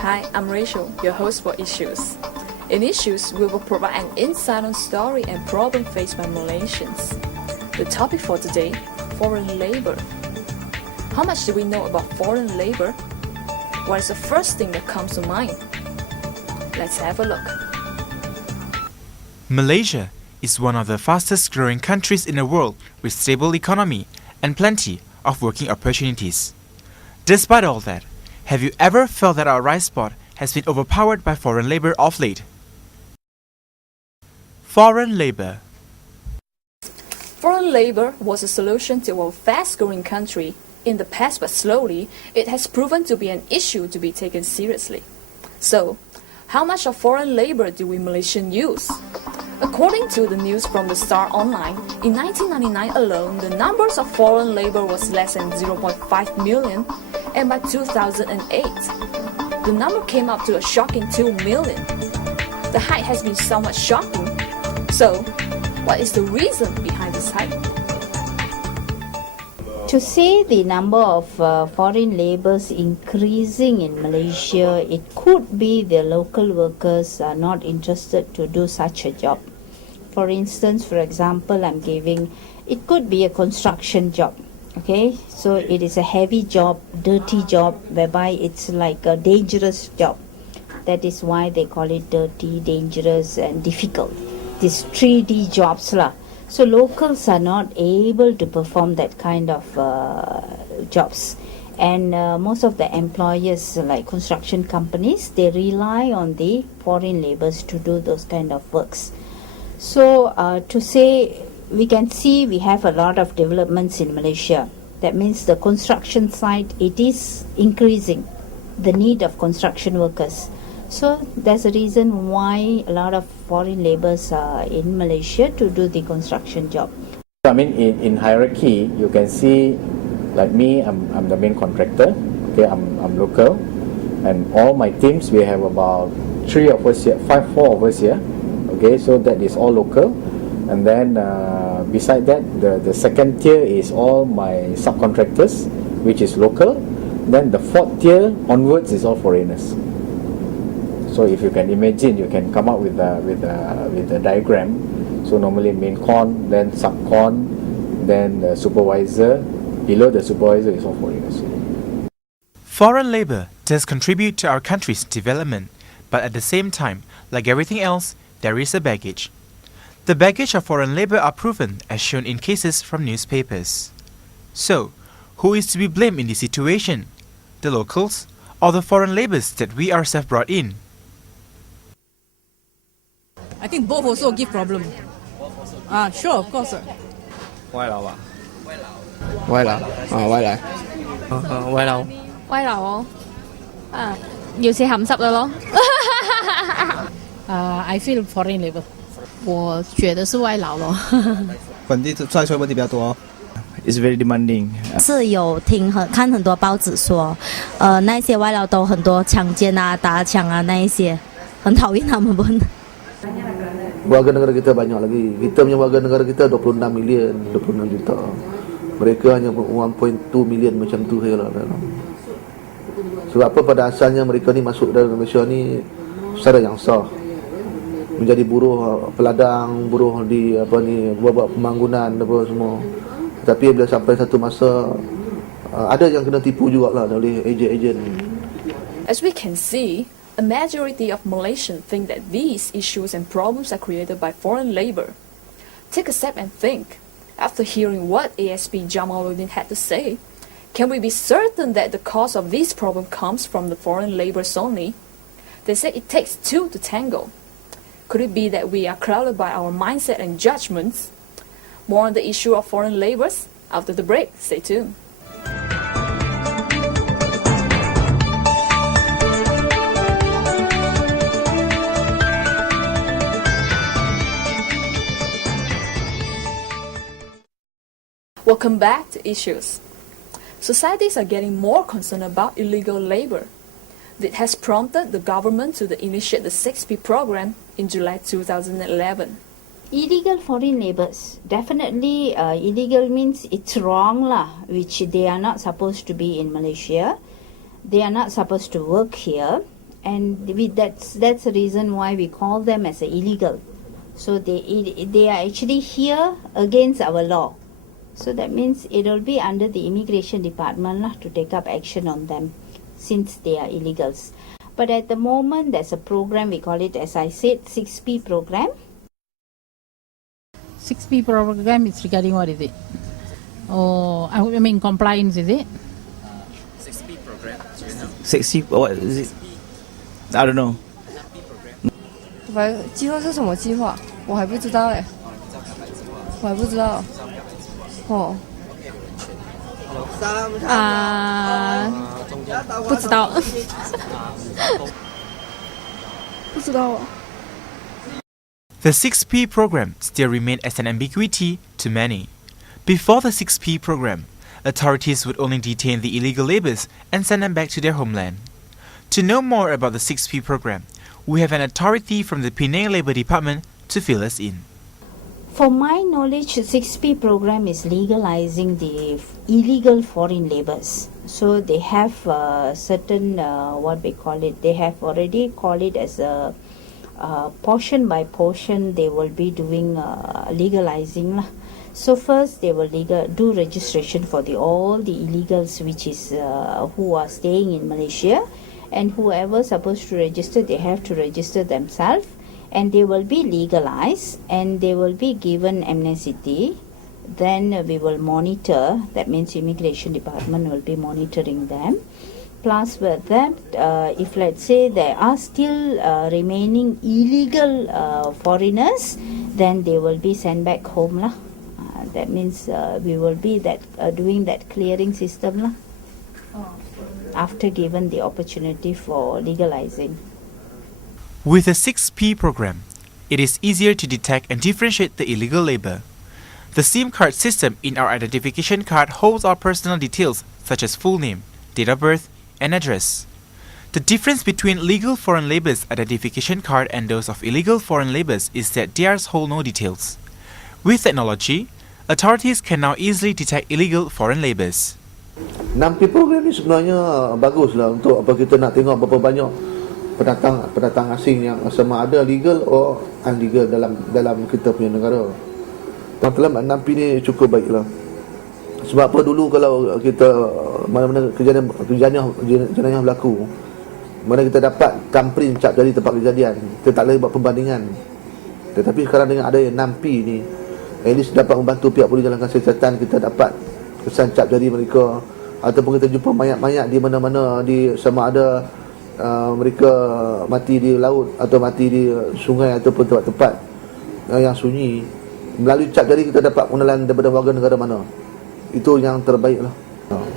Hi, I'm Rachel, your host for Issues. In Issues, we will provide an insight on story and problem faced by Malaysians. The topic for today, foreign labor. How much do we know about foreign labor? What is the first thing that comes to mind? Let's have a look. Malaysia is one of the fastest growing countries in the world with stable economy and plenty of working opportunities. Despite all that, have you ever felt that our rice spot has been overpowered by foreign labor of late? Foreign labor. Foreign labor was a solution to our fast-growing country. In the past, but slowly, it has proven to be an issue to be taken seriously. So, how much of foreign labor do we Malaysians use? According to the news from the Star Online, in 1999 alone, the numbers of foreign labor was less than 0.5 million, and by 2008, the number came up to a shocking 2 million. The height has been somewhat shocking. So, what is the reason behind this height? To say the number of foreign labours increasing in Malaysia, it could be the local workers are not interested to do such a job. For instance, for example, it could be a construction job. Okay, so it is a heavy job, dirty job, whereby it's like a dangerous job. That is why they call it dirty, dangerous and difficult. These 3D jobs lah. So locals are not able to perform that kind of jobs. And most of the employers like construction companies, they rely on the foreign labours to do those kind of works. So to say, we can see we have a lot of developments in Malaysia. That means the construction site, it is increasing the need of construction workers. So there's a reason why a lot of foreign labours are in Malaysia to do the construction job. I mean, in hierarchy, you can see, like me, I'm the main contractor. Okay, I'm local, and all my teams, we have about 4 of us here. Okay, so that is all local, and then beside that, the second tier is all my subcontractors, which is local. Then the fourth tier onwards is all foreigners. So if you can imagine, you can come up with a diagram. So normally main con, then subcon, then the supervisor. Below the supervisor is all foreigners. Foreign labor does contribute to our country's development, but at the same time, like everything else, there is a baggage. The baggage of foreign labor are proven as shown in cases from newspapers. So, who is to be blamed in this situation? The locals or the foreign laborers that we ourselves brought in? I think both also give problem. Sure, of course. 歪佬吧？歪佬啊，歪來。歪佬。歪佬哦，要似鹹濕嘅咯。I feel foreign labor. 我觉得是外劳咯。本地在出問題比較多。It's very demanding. 是有看很多報紙說，那些外勞都很多強姦啊、打槍啊那一些，很討厭他們pun. Warga negara kita banyak lagi. Kita punya warga negara kita 26 million, 26 juta. Mereka hanya 1.2 million macam tu saja lah. Sebab apa pada asalnya mereka ni masuk dalam Malaysia ni secara yang sah. Menjadi buruh peladang, buruh di buat pembangunan apa semua. Tapi bila sampai satu masa ada yang kena tipu jugalah oleh ejen-ejen. As we can see, a majority of Malaysians think that these issues and problems are created by foreign labor. Take a step and think. After hearing what ASP Jamaluddin had to say, can we be certain that the cause of this problem comes from the foreign labourers only? They say it takes two to tango. Could it be that we are clouded by our mindset and judgments? More on the issue of foreign labourers after the break. Stay tuned. Welcome back to Issues. Societies are getting more concerned about illegal labor. That has prompted the government to initiate the 6P program in July 2011. Illegal foreign labours, definitely illegal means it's wrong lah, which they are not supposed to be in Malaysia. They are not supposed to work here. and that's the reason why we call them as illegal. So they are actually here against our law. So that means it will be under the immigration department lah, to take up action on them, since they are illegals. But at the moment, there's a program, we call it, as I said, 6P program. 6P program is regarding what is it? Oh, I mean compliance, is it? 6P program. 6P, what is it? I don't know. 计划是什么计划？我还不知道哎，我还不知道。哦。不知道。不知道啊。The 6P program still remains as an ambiguity to many. Before the 6P program, authorities would only detain the illegal laborers and send them back to their homeland. To know more about the 6P program, we have an authority from the Penang Labour Department to fill us in. For my knowledge, 6P program is legalizing the illegal foreign labours. So they have certain, what we call it, they have already called it as a portion by portion they will be doing legalizing lah. So first they will do registration for all the illegals which is who are staying in Malaysia, and whoever supposed to register, they have to register themselves, and they will be legalized and they will be given amnesty. Then we will monitor, that means immigration department will be monitoring them. Plus with that, if let's say there are still remaining illegal foreigners, then they will be sent back home lah. That means we will be doing that clearing system lah, after given the opportunity for legalizing. With the 6P program, it is easier to detect and differentiate the illegal labor. The SIM card system in our identification card holds our personal details such as full name, date of birth, and address. The difference between legal foreign laborers' identification card and those of illegal foreign laborers is that theirs hold no details. With technology, authorities can now easily detect illegal foreign laborers. 6P program ni sebenarnya baguslah untuk apa kita nak tengok berapa banyak pendatang asing yang sama ada legal atau illegal dalam kita punya negara. Dalam 6P ni cukup baiklah. Sebab apa, dulu kalau kita mana-mana jenayah berlaku, mana kita dapat thumbprint cap jari tempat kejadian, kita tak boleh buat perbandingan. Tetapi sekarang dengan ada 6P ni, at least dapat membantu pihak polis jalankan siasatan, kita dapat kesan cap jari mereka, ataupun kita jumpa mayat-mayat di mana-mana, di sama ada mereka mati di laut atau mati di sungai ataupun tempat-tempat yang sunyi. Melalui cap jari kita dapat pengenalan daripada warga negara mana. Itu yang terbaik lah.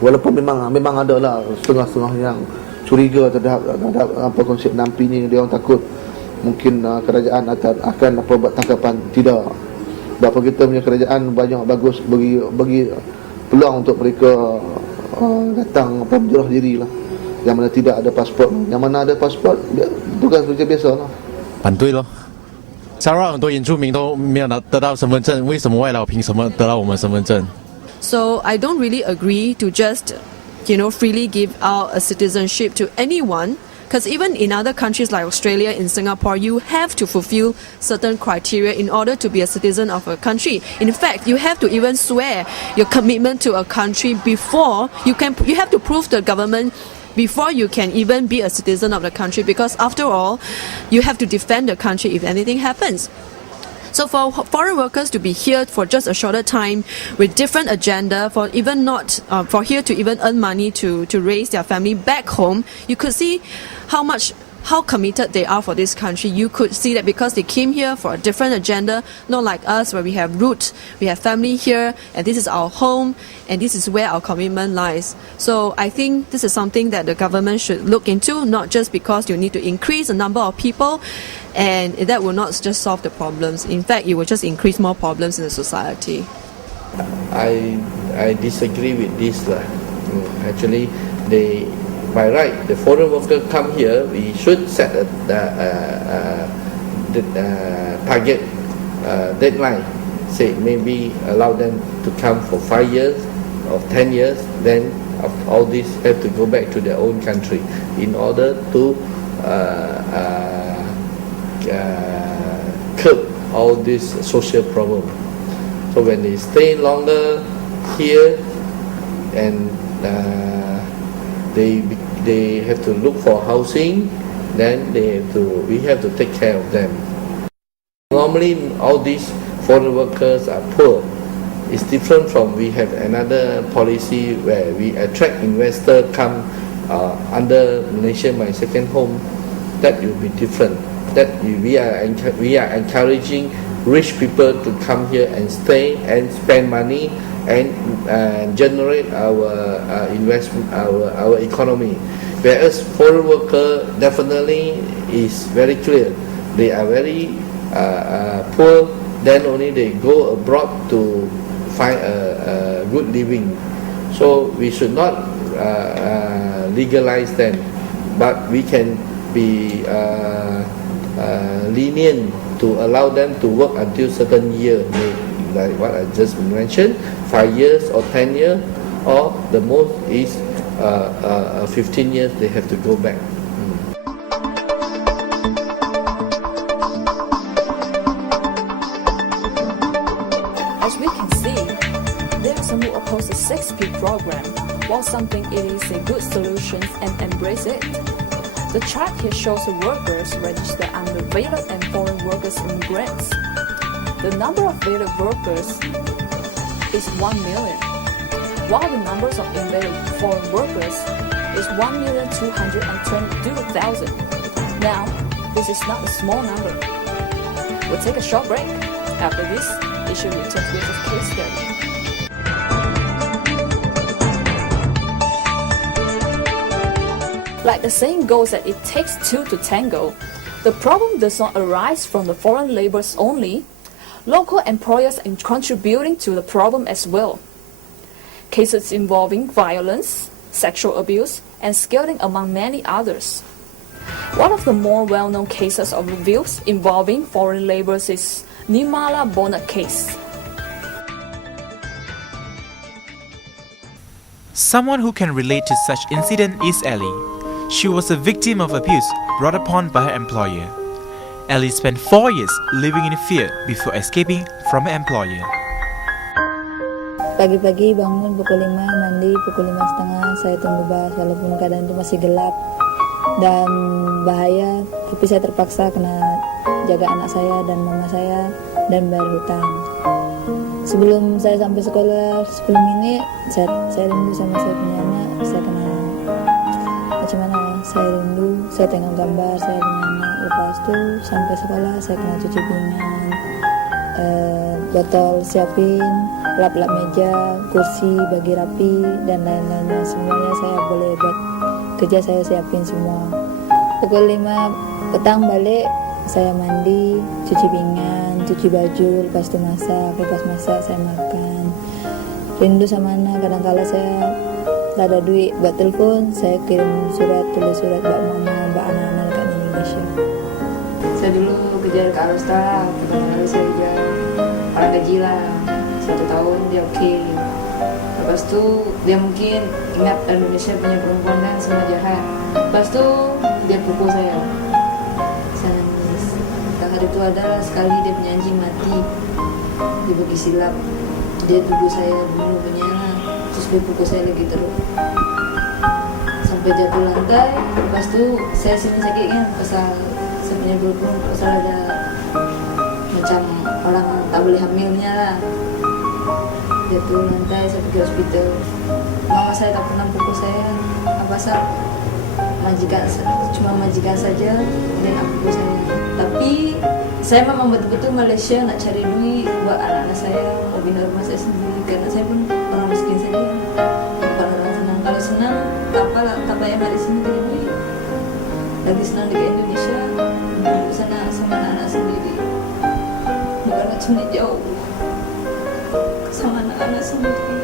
Walaupun memang ada lah setengah-setengah yang curiga terhadap apa konsep 6P ni, dia orang takut mungkin kerajaan akan buat tangkapan. Tidak. Sebab kita punya kerajaan banyak bagus bagi peluang untuk mereka datang menjerah diri lah. Yang mana tidak ada pasport, yang mana ada pasport, bukan kerja biasa lah. 反对咯。沙拉很多原住民都没有得到身份证，为什么外劳凭什么得到我们身份证？ So I don't really agree to just, freely give out a citizenship to anyone. Because even in other countries like Australia, in Singapore, you have to fulfill certain criteria in order to be a citizen of a country. In fact, you have to even swear your commitment to a country before you have to prove to the government before you can even be a citizen of the country, because after all, you have to defend the country if anything happens. So for foreign workers to be here for just a shorter time with different agenda, for even not for here to even earn money to raise their family back home, you could see how committed they are for this country. You could see that because they came here for a different agenda, not like us where we have roots, we have family here, and this is our home, and this is where our commitment lies. So I think this is something that the government should look into, not just because you need to increase the number of people, and that will not just solve the problems. In fact, it will just increase more problems in the society. I disagree with this. Actually, by right, the foreign worker come here, we should set the target deadline. Say maybe allow them to come for 5 years or 10 years. Then all this have to go back to their own country in order to curb all this social problem. So when they stay longer here and they have to look for housing, then we have to take care of them. Normally all these foreign workers are poor. It's different from we have another policy where we attract investor come under Malaysia My Second Home. That will be different. That we are encouraging rich people to come here and stay and spend money and generate our investment, our economy. Whereas foreign worker definitely is very clear. They are very poor. Then only they go abroad to find a good living. So we should not legalize them, but we can be lenient to allow them to work until certain year, like what I just mentioned, 5 years or 10 years, or the most is 15 years they have to go back. As we can see, there are some who oppose the 6P program, while some think it is a good solution and embrace it. The chart here shows the workers registered under valid and foreign workers immigrants. The number of valid workers is 1 million, while the numbers of invalid foreign workers is 1,222,000. Now, this is not a small number. We'll take a short break. After this, it should return with a case study. Like the saying goes that it takes two to tango, the problem does not arise from the foreign laborers only. Local employers are contributing to the problem as well. Cases involving violence, sexual abuse, and scaling among many others. One of the more well-known cases of abuse involving foreign laborers is Nimala Bonnet case. Someone who can relate to such incident is Ellie. She was a victim of abuse brought upon by her employer. Ellie spent 4 years living in fear before escaping from her employer. Pagi-pagi bangun pukul 5, mandi pukul 5.30, saya tunggu bus walaupun keadaan itu masih gelap dan bahaya, tapi saya terpaksa kena jaga anak saya dan mama saya dan bayar hutang. Sebelum saya sampai sekolah 10 menit, saya rindu sama saya punya anak, saya kena macam mana, saya rindu, saya tengok gambar saya punya anak. Lepas itu sampai sekolah saya kena cuci pinggan, botol siapin, lap-lap meja, kursi bagi rapi dan lain-lainnya. Semuanya saya boleh buat kerja, saya siapin semua. Pukul 5 petang balik, saya mandi, cuci pinggan, cuci baju, lepas itu masak, lepas masak saya makan. Rindu sama anak, kadang-kala saya tak ada duit buat telepon, saya kirim surat, tulis surat buat mama, buat anak-anak dekat Indonesia. Saya dulu kejar ke Arostar, pertama kali saya kejar orang gaji lah, 1 tahun dia okey. Lepas tu dia mungkin ingat Indonesia punya perempuan kan semua jahat. Lepas tu dia pukul saya. Saya nangis. Dan hari itu ada sekali dia punya anjing mati. Dia bagi silap. Dia tuduh saya bunuh punya anak. Terus dia pukul saya lagi terus. Sampai jatuh lantai. Lepas tu saya sini sakit kan pasal saya punya berpun pasal ada macam orang tak boleh hamilnya lah. Jatuh lantai, saya pergi hospital. Mama saya tak pernah pukul saya. Pasal majikan, cuma majikan saja dan nak pukul saya. Tapi saya memang betul-betul Malaysia nak cari duit buat anak-anak saya, mau bina rumah saya sendiri. Karena saya pun orang miskin saja, bukan orang senang. Kalau senang, tak apalah, tak payah balik sini cari duit. Lagi senang di Indonesia, di sana sama anak-anak sendiri. Bukan macam ni jauh. Sama anak-anak sendiri,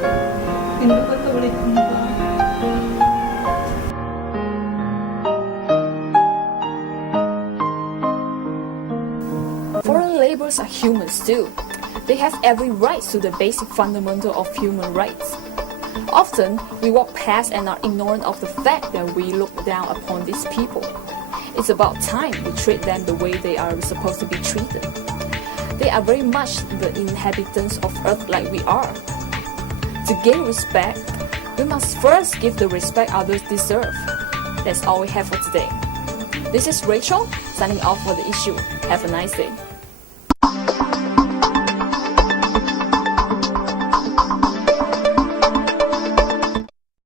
rindu kata boleh jumpa. Foreign laborers are humans too. They have every right to the basic fundamental of human rights. Often, we walk past and are ignorant of the fact that we look down upon these people. It's about time we treat them the way they are supposed to be treated. They are very much the inhabitants of Earth like we are. To gain respect, we must first give the respect others deserve. That's all we have for today. This is Rachel, signing off for The Issue. Have a nice day.